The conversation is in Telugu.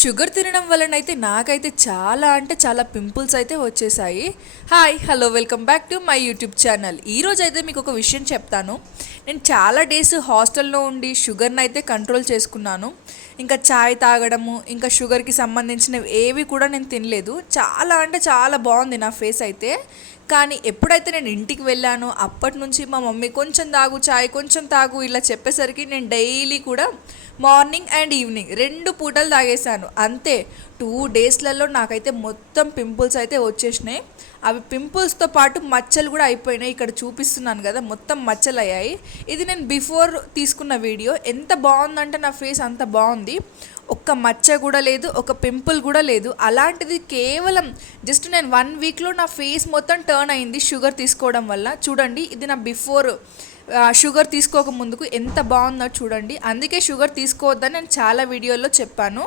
షుగర్ తినడం వలనైతే నాకైతే చాలా అంటే చాలా పింపుల్స్ అయితే వచ్చేసాయి. Hi hello welcome back to my YouTube channel. ఈరోజు అయితే మీకు ఒక విషయం చెప్తాను. నేను చాలా డేస్ హాస్టల్లో ఉండి షుగర్ని అయితే కంట్రోల్ చేసుకున్నాను. ఇంకా చాయ్ తాగడము, ఇంకా షుగర్కి సంబంధించినవి ఏవి కూడా నేను తినలేదు. చాలా అంటే చాలా బాగుంది నా ఫేస్ అయితే. కానీ ఎప్పుడైతే నేను ఇంటికి వెళ్ళానో అప్పటి నుంచి మా మమ్మీ కొంచెం తాగు చాయ్, కొంచెం తాగు ఇలా చెప్పేసరికి నేను డైలీ కూడా మార్నింగ్ అండ్ ఈవినింగ్ 2 పూటలు తాగేశాను. అంతే 2 డేస్లలో నాకైతే మొత్తం పింపుల్స్ అయితే వచ్చేసినాయి. అవి పింపుల్స్తో పాటు మచ్చలు కూడా అయిపోయినాయి. ఇక్కడ చూపిస్తున్నాను కదా, మొత్తం మచ్చలు అయ్యాయి. ఇది నేను బిఫోర్ తీసుకున్న వీడియో. ఎంత బాగుందంటే నా ఫేస్ అంత బాగుంది. ఒక్క మచ్చ కూడా లేదు, ఒక పింపుల్ కూడా లేదు. అలాంటిది కేవలం జస్ట్ నేను 1 వీక్లో నా ఫేస్ మొత్తం టర్న్ అయింది షుగర్ తీసుకోవడం వల్ల. చూడండి, ఇది నా బిఫోర్ షుగర్ తీసుకోక ముందుకు ఎంత బాగుందో చూడండి. అందుకే షుగర్ తీసుకోవద్దని నేను చాలా వీడియోల్లో చెప్పాను.